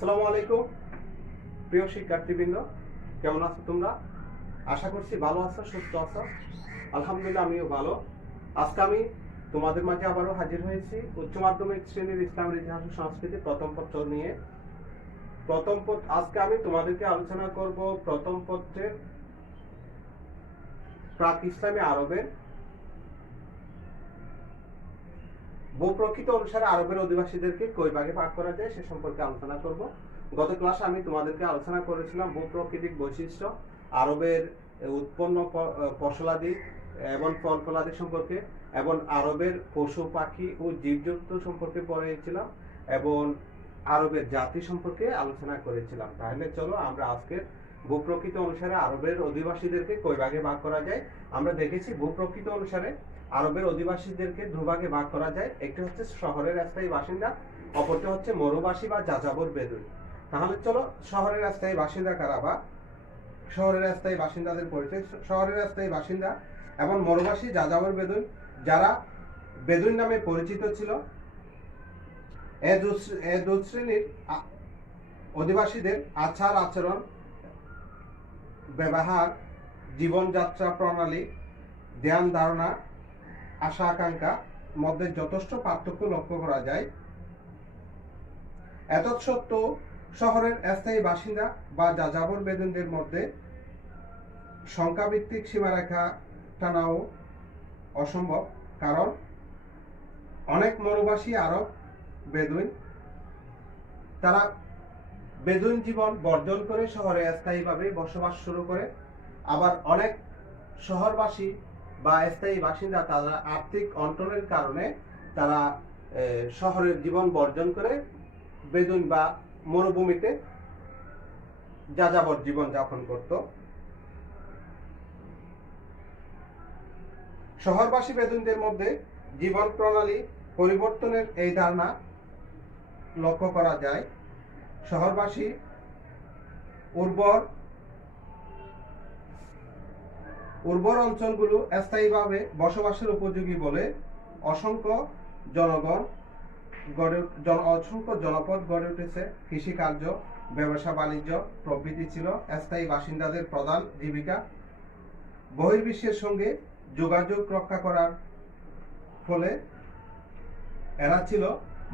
আসসালামু আলাইকুম প্রিয় শিক্ষার্থীবৃন্দ, কেমন আছো তোমরা? আশা করছি ভালো আছো, সুস্থ আছো। আলহামদুলিল্লাহ, আমিও ভালো। আজকে আমি তোমাদের মাঝে আবারও হাজির হয়েছি উচ্চ মাধ্যমিক শ্রেণীর ইসলামের ইতিহাস ও সংস্কৃতি প্রথম পত্র নিয়ে। আজকে আমি তোমাদেরকে আলোচনা করব প্রথম পত্রের প্রাক ইসলামী আরবের ভূপ্রকৃতি অনুসারে আরবের অধিবাসীদেরকে কয় ভাগে ভাগ করা যায় সে সম্পর্কে আলোচনা করব। গত ক্লাসে আমি তোমাদেরকে আলোচনা করেছিলাম ভূপ্রকৃতিক বৈশিষ্ট্য, আরবের উৎপন্ন ফসলাদি এবং ফল ফলাদি সম্পর্কে, এবং আরবের পশু পাখি ও জীবজন্তু সম্পর্কে পড়েছিলাম, এবং আরবের জাতি সম্পর্কে আলোচনা করেছিলাম। তাহলে চলো আমরা আজকের ভূপ্রকৃতি অনুসারে আরবের অধিবাসীদেরকে কয় ভাগে ভাগ করা যায়। আমরা দেখেছি ভূপ্রকৃতি অনুসারে আরবের অধিবাসীদেরকে দুভাগে ভাগ করা যায়। একটি হচ্ছে শহরের স্থায়ী বাসিন্দা, অপরটি হচ্ছে মরুবাসী বা যাযাবর বেদুইন। তাহলে চলো শহরের স্থায়ী বাসিন্দা কারা বা শহরের স্থায়ী বাসিন্দাদের পরিচয়। শহরের স্থায়ী বাসিন্দা এবং মরুবাসী যাযাবর বেদুইন, যারা বেদুইন নামে পরিচিত ছিল, এ দু শ্রেণীর অধিবাসীদের আচার আচরণ, ব্যবহার, জীবনযাত্রা প্রণালী, ধ্যান ধারণা, আশা আকাঙ্ক্ষা মধ্যে যথেষ্ট পার্থক্য লক্ষ্য করা যায়। এতৎসত্ত্বেও শহরের স্থায়ী বাসিন্দা বা যাযাবর বেদুইনদের মধ্যে সংখ্যাভিত্তিক সীমারেখা টানাও অসম্ভব, কারণ অনেক মরুবাসী আরব বেদুইন তারা বেদুইন জীবন বর্জন করে শহরে স্থায়ীভাবে বসবাস শুরু করে। আবার অনেক শহরবাসী বা স্থায়ী বাসিন্দা তারা আর্থিক অনটনের কারণে তারা শহরের জীবন বর্জন করে বেদুইন বা মরুভূমিতে যাযাবর জীবন যাপন করত। শহরবাসী বেদুইনদের মধ্যে জীবন প্রণালী পরিবর্তনের এই ধারণা লক্ষ্য করা যায়। শহরবাসী উর্বর অঞ্চলগুলো স্থায়ীভাবে বসবাসের উপযোগী বলে অসংখ্য জনপদ গড়ে উঠেছে। কৃষিকার্য, ব্যবসা বাণিজ্য প্রভৃতি ছিল স্থায়ী বাসিন্দাদের প্রধান জীবিকা। বহির্বিশ্বের সঙ্গে যোগাযোগ রক্ষা করার ফলে এরা ছিল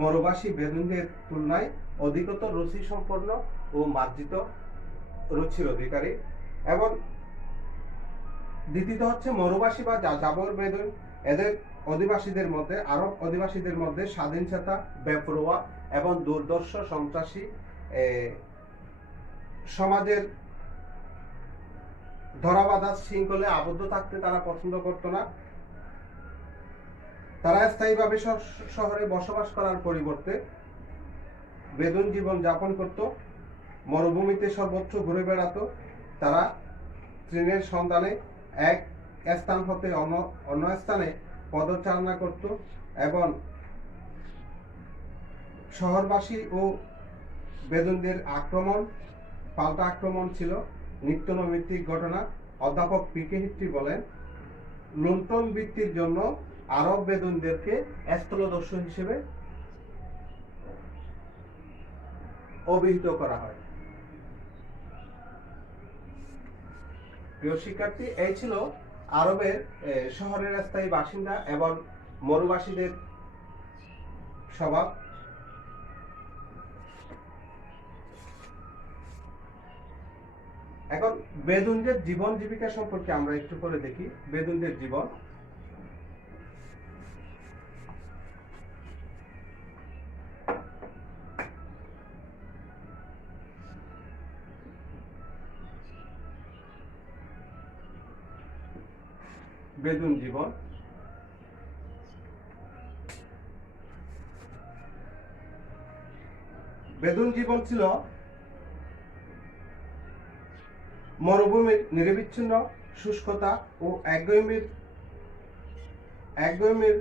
মরুবাসী বেদুইনদের তুলনায় অধিকতর রুচি সম্পন্ন ও মার্জিত রুচির অধিকারী। এবং দ্বিতীয়ত হচ্ছে মরুবাসী বা যাযাবর বেদুইন, এদের অধিবাসীদের মধ্যে আরব অধিবাসীদের মধ্যে স্বাধীনচেতা, বেপরোয়া এবং দুর্দর্শ সন্ত্রাসী, সমাজের ধরাবাঁধা শৃঙ্খলে আবদ্ধ থাকতে তারা পছন্দ করত না। তারা স্থায়ীভাবে শহরে বসবাস করার পরিবর্তে বেদুইন জীবন যাপন করত, মরুভূমিতে সর্বত্র ঘুরে বেড়াত। তারা তৃণের সন্ধানে এক স্থান হতে অন্য স্থানে পদচারণা করত, এবং শহরবাসী ও বেদুইনদের পাল্টা আক্রমণ ছিল নিত্য নৈমিত্তিক ঘটনা। অধ্যাপক পিকে হিট্রি বলেন, লুণ্ঠন বৃত্তির জন্য আরব বেদুইনদেরকে স্থলদস্যু হিসেবে অভিহিত করা হয়। প্রিয় শিক্ষার্থী, এই ছিল আরবের শহরের স্থায়ী বাসিন্দা এবং মরুবাসীদের স্বভাব। এখন বেদুইনদের জীবন জীবিকা সম্পর্কে আমরা একটু করে দেখি। বেদুইনদের জীবন, বেদুইন জীবন ছিল মরুভূমির নিরবিচ্ছিন্ন শুষ্কতা ও একগুঁয়েমির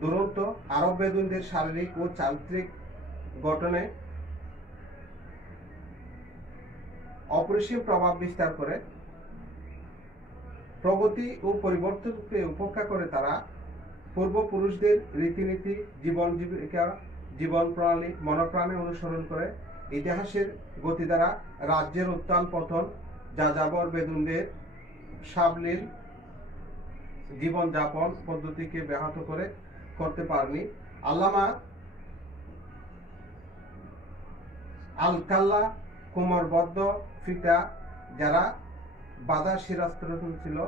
দুরন্ত। আরব বেদুইনদের শারীরিক ও চারিত্রিক গঠনে অপরিসীম প্রভাব বিস্তার করে। প্রগতি ও পরিবর্তনকে উপেক্ষা করে তারা পূর্বপুরুষদের রীতিনীতি, জীবন প্রণালী মনপ্রাণে অনুসরণ করে ইতিহাসের গতি দ্বারা রাজ্যের উত্থান পতন যাযাবর বেদুনদের সাবলীল জীবনযাপন পদ্ধতিকে ব্যাহত করতে পারেনি। আল্লামা আল-কাল্লা কোমরবদ্ধ ফিতা যারা বাদা শিরাস্ত্র ছিল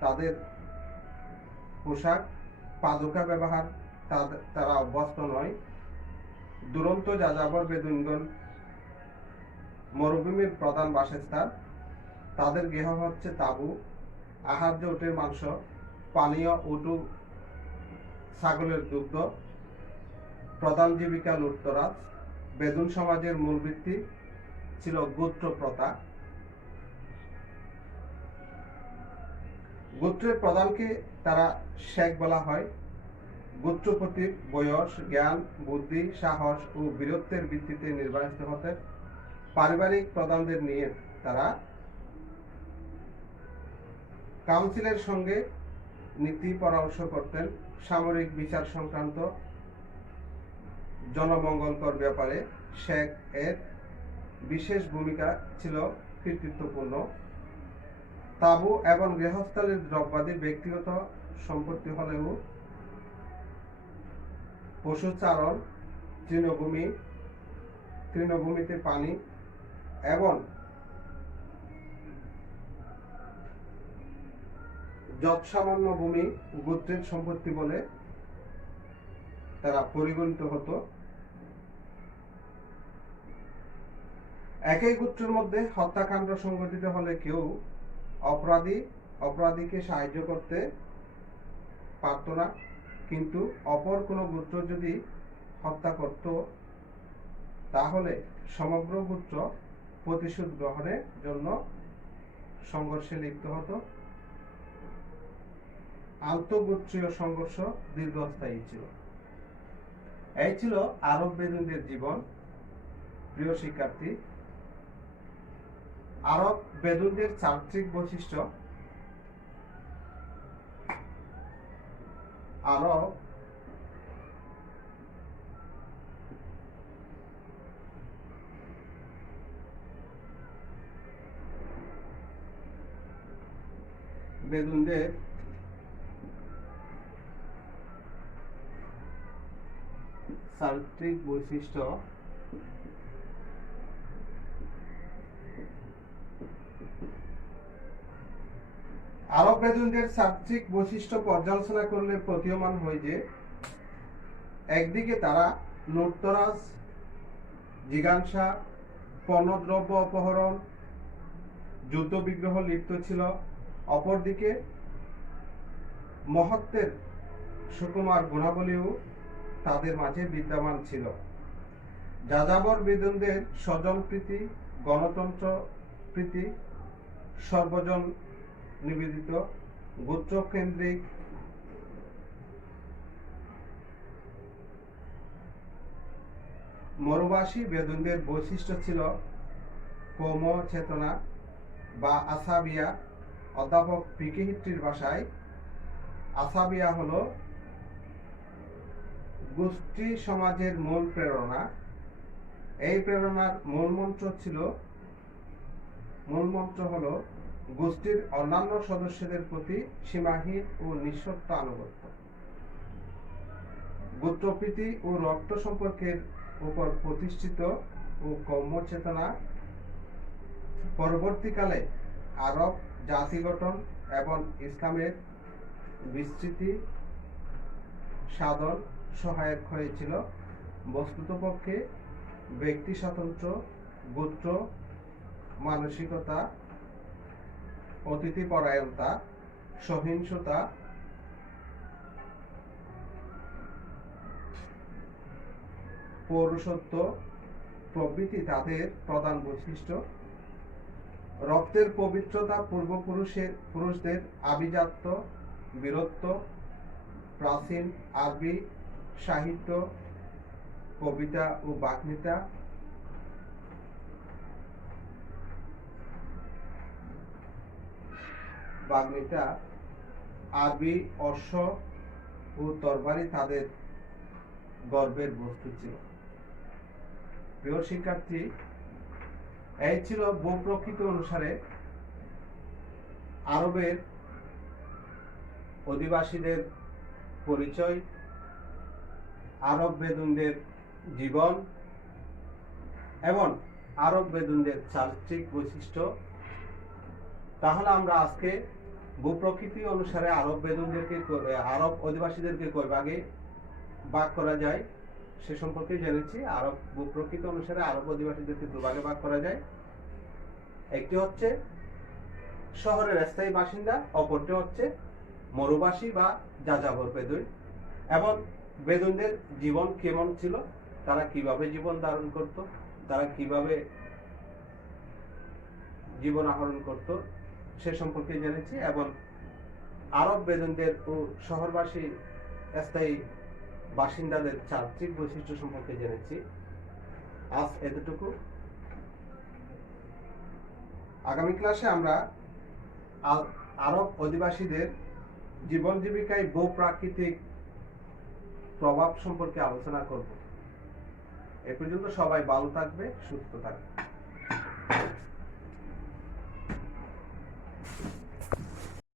তাদের পোশাক পাদুকা ব্যবহার তারা অভ্যস্ত নয়। দুরন্ত যাযাবর বেদুইনগণ মরুভূমির প্রধান বাসস্থান। তাদের গৃহ হচ্ছে তাঁবু, আহার্য উটের মাংস, পানীয় উট ছাগলের দুগ্ধ। প্রধান জীবিকা লুটতরাজ। বেদুন সমাজের মূল ভিত্তি ছিল গোত্র প্রথা। গোত্রের প্রধানকে তারা শেখ বলা হয়। গোত্রপতির বয়স, জ্ঞান, বুদ্ধি, সাহস ও বীরত্বের ভিত্তিতে নির্বাচিত হতেন। পারিবারিক প্রধানদের নিয়ে তারা কাউন্সিলের সঙ্গে নীতি পরামর্শ করতেন। সামরিক বিচার সংক্রান্ত জনমঙ্গলকর ব্যাপারে শেখ এর বিশেষ ভূমিকা ছিল কৃতিত্বপূর্ণ। তাঁবু এবং গৃহস্থলীর দ্রব্যাদি ব্যক্তিগত সম্পত্তি হলেও পশুচারণ, তৃণভূমিতে পানি এবং যৎসামান্য ভূমি গোত্রের সম্পত্তি বলে তারা পরিগণিত হতো। একই গোত্রের মধ্যে হত্যাকাণ্ড সংঘটিত হলে কেউ অপরাধীকে সাহায্য করতে পারত না, কিন্তু অপর কোনো গোত্র যদি হত্যা করত তাহলে সমগ্র গোত্র প্রতিশোধ গ্রহণের জন্য সংঘর্ষে লিপ্ত হতো। আন্তঃগোত্রীয় সংঘর্ষ দীর্ঘস্থায়ী ছিল। এই ছিল আরব বেদুইনদের জীবন। প্রিয় শিক্ষার্থী, আরব বেদুইনদের চারিত্রিক বৈশিষ্ট্য। আরব বেদুইনদের চারিত্রিক বৈশিষ্ট্য। আরব বেদুইনদের চারিত্রিক বৈশিষ্ট্য পর্যালোচনা করলে প্রতীয়মান হয় যে একদিকে তারা লুটতরাজ, জিজ্ঞাসা, পণ্যদ্রব্য অপহরণ, যুদ্ধ বিগ্রহ লিপ্ত ছিল। অপরদিকে মহত্বের সুকুমার গুণাবলীও তাদের মাঝে বিদ্যমান ছিল। যাযাবর বেদুইনদের স্বজন প্রীতি, গণতন্ত্র প্রীতি, সর্বজন নিবেদিত, গোত্রকেন্দ্রিক, মরুবাসী বেদুইনদের বৈশিষ্ট্য ছিল কৌম চেতনা বা আসাবিয়া। অধ্যাপক পিকেহিট্রির ভাষায় আসাবিয়া হলো গোষ্ঠী সমাজের মূল প্রেরণা। এই প্রেরণার মূল মন্ত্র হলো গোষ্ঠীর অন্যান্য সদস্যদের প্রতি সীমাহীন ও নিঃশর্ত আনুগত্য। গোত্রপ্রীতি ও রক্ত সম্পর্কের উপর প্রতিষ্ঠিত ও কৌম চেতনা পরবর্তীকালে আরব জাতি গঠন এবং ইসলামের বিস্তৃতি সাধন সহায়ক হয়েছিল। বস্তুতপক্ষে ব্যক্তি স্বাতন্ত্র্য, গোত্র মানসিকতা, অতিথিপরায়ণতা, সহিংসতা, পৌরুষত্ব প্রভৃতি তাদের প্রধান বৈশিষ্ট্য। রক্তের পবিত্রতা, পূর্বপুরুষদের আভিজাত্য, বীরত্ব, প্রাচীন আরবি সাহিত্য, কবিতা ও বাগ্মিতা, আরবি অশ্ব ও তরবারি তাদের গর্বের বস্তু ছিল। প্রিয় শিক্ষার্থী, এই ছিল ভূপ্রকৃতি অনুসারে আরবের অধিবাসীদের পরিচয়, আরব বেদুনদের জীবন এবং আরব বেদুনদের চারিত্রিক বৈশিষ্ট্য। তাহলে আমরা আজকে ভূপ্রকৃতি অনুসারে আরব অধিবাসীদেরকে কয় ভাগে ভাগ করা যায় সে সম্পর্কে জেনেছি। ভূপ্রকৃতি অনুসারে আরব অধিবাসীদেরকে দুভাগে ভাগ করা যায়। একটি হচ্ছে শহরের স্থায়ী বাসিন্দা, অপরটি হচ্ছে মরুবাসী বা যাযাবর বেদুইন। এবং বেদুইনদের জীবন কেমন ছিল, তারা কিভাবে জীবন ধারণ করত, তারা কিভাবে জীবন আহরণ করত সে সম্পর্কে জেনেছি। এবং আরব বেদুইনদের ও শহরবাসী স্থায়ী বাসিন্দাদের চারিত্রিক বৈশিষ্ট্য সম্পর্কে জেনেছি। আজ এতটুকু। আগামী ক্লাসে আমরা আরব অধিবাসীদের জীবন জীবিকায় ভূপ্রাকৃতিক প্রভাব সম্পর্কে আলোচনা করব। এ পর্যন্ত সবাই ভালো থাকবে, সুস্থ থাকবে।